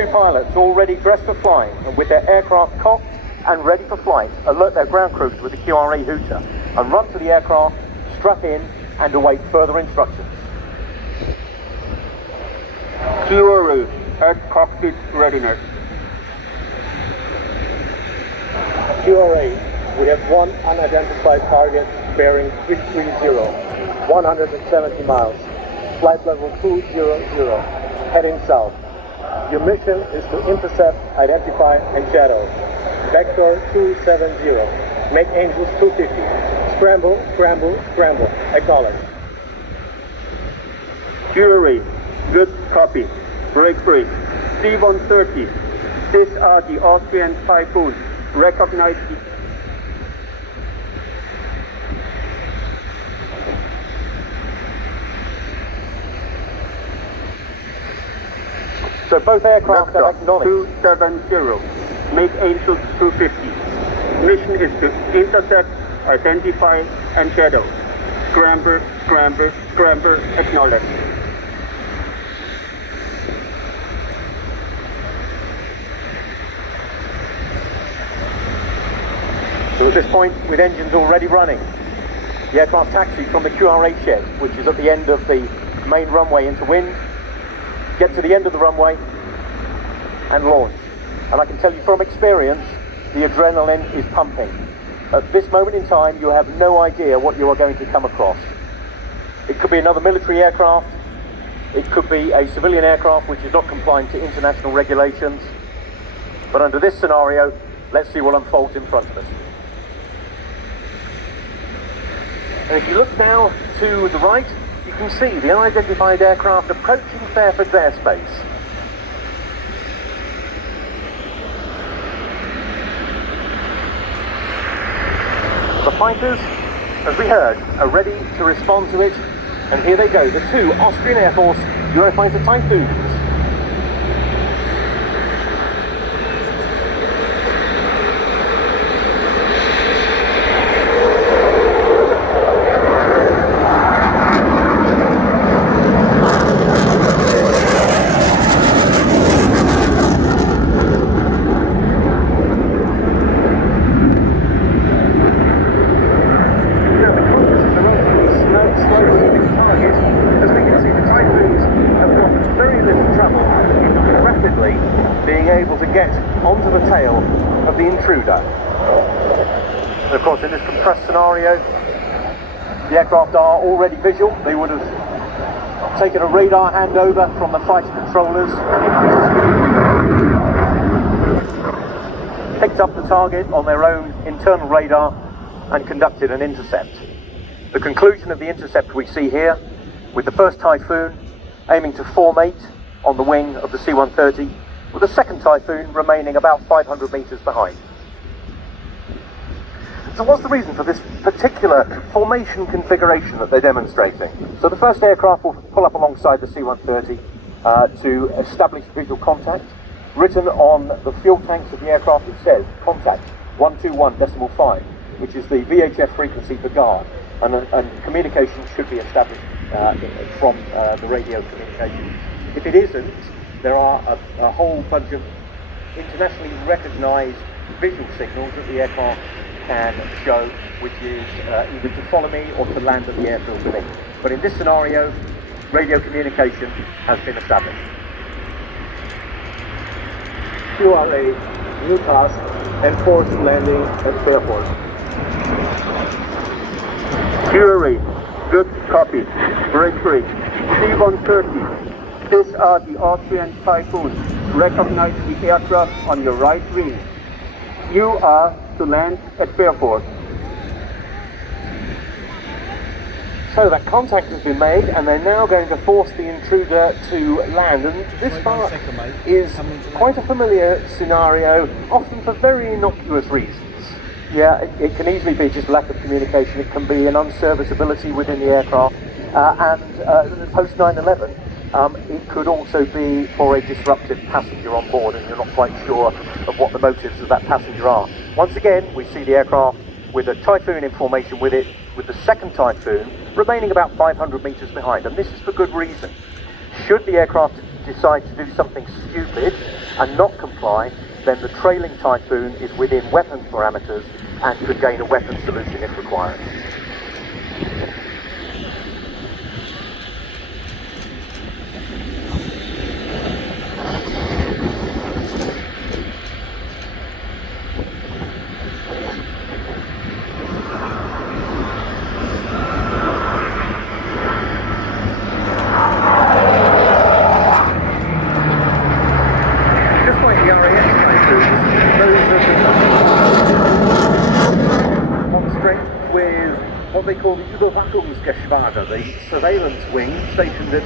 two pilots already dressed for flying and with their aircraft cocked and ready for flight alert their ground crews with the QRA hooter and run to the aircraft, strap in and await further instructions. QRA at cockpit readiness. QRA, we have one unidentified target bearing 330, 170 miles, flight level 200, heading south. Your mission is to intercept, identify and shadow. Vector 270, make angels 250, scramble, scramble, scramble, acknowledge. QRA, good copy, break. C-130, these are the Austrian Typhoons, recognize the... So both aircraft have acknowledged. 270, make angels 250. Mission is to intercept, identify and shadow. Scramble, scramble, scramble, acknowledge. So at this point, with engines already running, the aircraft taxis from the QRA shed, which is at the end of the main runway into wind, get to the end of the runway and launch. And I can tell you from experience, the adrenaline is pumping. At this moment in time, you have no idea what you are going to come across. It could be another military aircraft, it could be a civilian aircraft which is not compliant to international regulations. But under this scenario, let's see what unfolds in front of us. And if you look now to the right, you can see the unidentified aircraft approaching Fairford's airspace. The fighters, as we heard, are ready to respond to it, and here they go, the two Austrian Air Force Eurofighter Typhoons. Being able to get onto the tail of the intruder. And of course, in this compressed scenario, the aircraft are already visual. They would have taken a radar handover from the fighter controllers, picked up the target on their own internal radar and conducted an intercept. The conclusion of the intercept we see here, with the first Typhoon aiming to formate on the wing of the C-130, with the second Typhoon remaining about 500 meters behind. So what's the reason for this particular formation configuration that they're demonstrating? So the first aircraft will pull up alongside the C-130 to establish visual contact. Written on the fuel tanks of the aircraft, it says contact 121.5, which is the VHF frequency for guard, and communication should be established from the radio communication. If it isn't, there are a whole bunch of internationally recognised visual signals that the aircraft can show, which is either to follow me or to land at the airfield beneath. But in this scenario, radio communication has been established. QRA, new task, enforced landing at Fairport. QRA, good copy, break. C-130. These are the Austrian Typhoons. Recognize the aircraft on your right wing. You are to land at Fairport. So that contact has been made, and they're now going to force the intruder to land. And this part is quite a familiar scenario, often for very innocuous reasons. Yeah, it can easily be just lack of communication. It can be an unserviceability within the aircraft, and post 9/11. It could also be for a disruptive passenger on board and you're not quite sure of what the motives of that passenger are. Once again, we see the aircraft with a Typhoon in formation with it, with the second Typhoon remaining about 500 meters behind, and this is for good reason. Should the aircraft decide to do something stupid and not comply, then the trailing Typhoon is within weapons parameters and could gain a weapons solution if required. What they call the Überwachungsgeschwader, the surveillance wing stationed at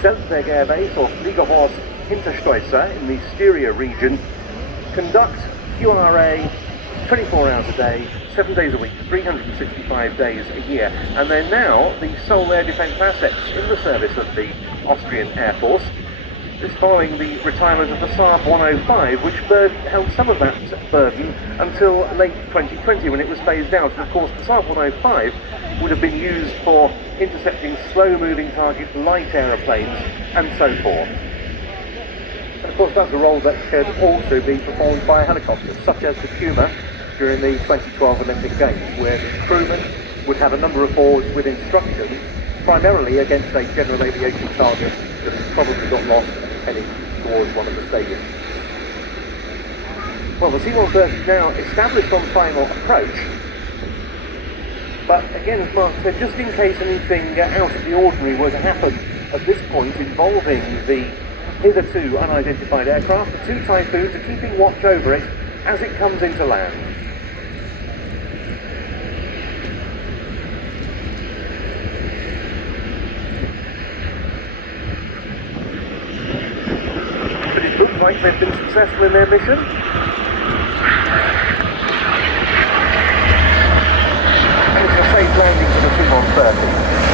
Selzberg Air Base or Fliegerhorst Hinterstoicer in the Styria region, conduct QRA 24 hours a day, 7 days a week, 365 days a year, and they're now the sole air defence assets in the service of the Austrian Air Force. This following the retirement of the Saab 105, which held some of that burden until late 2020 when it was phased out. And of course the Saab 105 would have been used for intercepting slow-moving targets, light aeroplanes and so forth. And of course that's a role that could also be performed by a helicopter, such as the Puma during the 2012 Olympic Games, where the crewmen would have a number of boards with instructions, primarily against a general aviation target that probably got lost heading towards one of the stadiums. Well, the C-130 is now established on final approach, but again, as Mark said, just in case anything out of the ordinary were to happen at this point involving the hitherto unidentified aircraft, the two Typhoons are keeping watch over it as it comes into land. Like they've been successful in their mission. And it's a safe landing for the C-130.